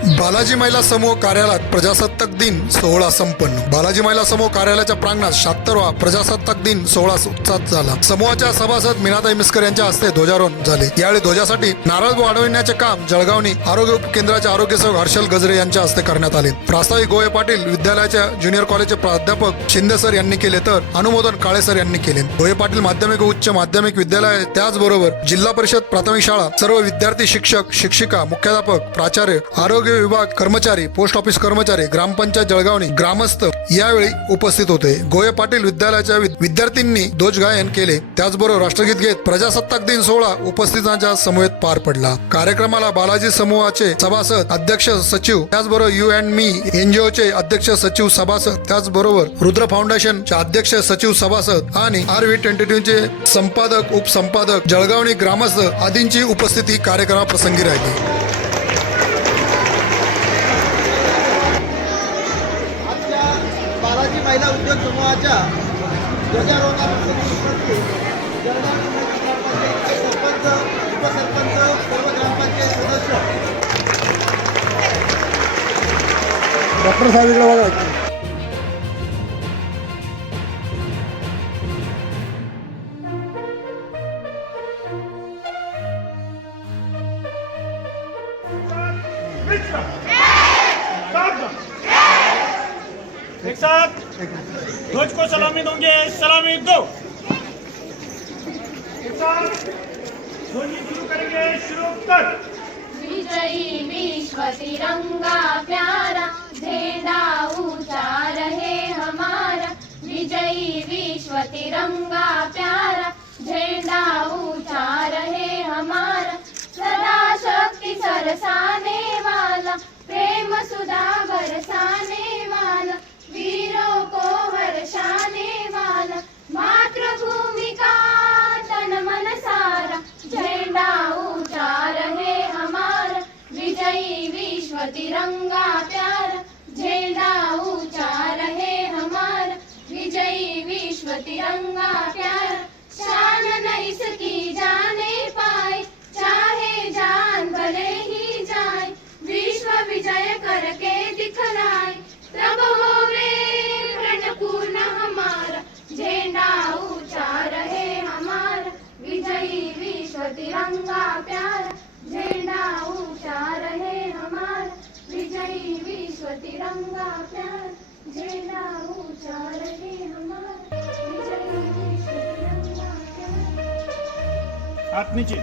बालाजी महिला समूह कार्यालयात प्रजासत्ताक दिन सोहळा संपन्न. बालाजी महिला समूह कार्यालयाच्या प्रांगणात शहात्तरवा प्रजासत्ताक दिन सोहळा उत्साहात झाला. समूहाच्या सभासद मीनाताई मिस्कर यांच्या हस्ते ध्वजारोहण झाले. यावेळी ध्वजासाठी नारळ वाढविण्याचे काम जळगावनी आरोग्य उपकेंद्राचे आरोग्य सेवक हर्षल गजरे यांच्या हस्ते करण्यात आले. प्रास्ताविक गोळे पाटील विद्यालयाच्या ज्युनियर कॉलेजचे प्राध्यापक शिंदे सर यांनी केले तर अनुमोदन काळे सर यांनी केले. गोळे पाटील माध्यमिक उच्च माध्यमिक विद्यालय त्याचबरोबर जिल्हा परिषद प्राथमिक शाळा सर्व विद्यार्थी शिक्षक शिक्षिका मुख्याध्यापक प्राचार्य आरोग्य विभाग कर्मचारी पोस्ट ऑफिस कर्मचारी ग्रामपंचायत जळगावणी ग्रामस्थ यावेळी उपस्थित होते. गोये पाटील विद्यालयाच्या विद्यार्थ्यांनी विद्यार्थ्यांनी ध्वजगायन केले. त्याचबरोबर राष्ट्रगीत घेत प्रजासत्ताक दिन सोहळा उपस्थितांच्या समवेत पार पडला. कार्यक्रमाला बालाजी समूहाचे सभासद अध्यक्ष सचिव त्याचबरोबर यू अँड मी एनजीओचे अध्यक्ष सचिव सभासद त्याचबरोबर रुद्र फाउंडेशनचे अध्यक्ष सचिव सभासद आणि आर व्ही ट्वेंटी चे संपादक उपसंपादक जळगावणी ग्रामस्थ आदींची उपस्थिती कार्यक्रमाप्रसंगी राहिली. बालाजी महिला उद्योग समूहाच्या ग्रामपंचायतचे सरपंच उपसरपंच सर्व ग्रामपंचायत सदस्य. डॉक्टर साहेब इकडे बघा एक साथ। ध्वज को सलामी दोगे, सलामी दो। एक साथ। शुरू करेंगे, शुरू कर। विश्व तिरंगा प्यारा, झंडा ऊँचा रहे हमारा। विजयी विश्व तिरंगा प्यारा, झंडा ऊँचा रहे हमारा। सदा शक्ति सरसाने तिरंगा प्यार झेंडा ऊंचा रहे हमार. विजयी विश्व तिरंगा प्यार शान न इसकी जाने पाए. चाहे जान भले ही जाए विश्व विजय करके दिखलाए. तब होवे प्रण पूर्ण हमारा झेंडा ऊंचा रहे हमार. विजयी विश्व तिरंगा हाथ नीचे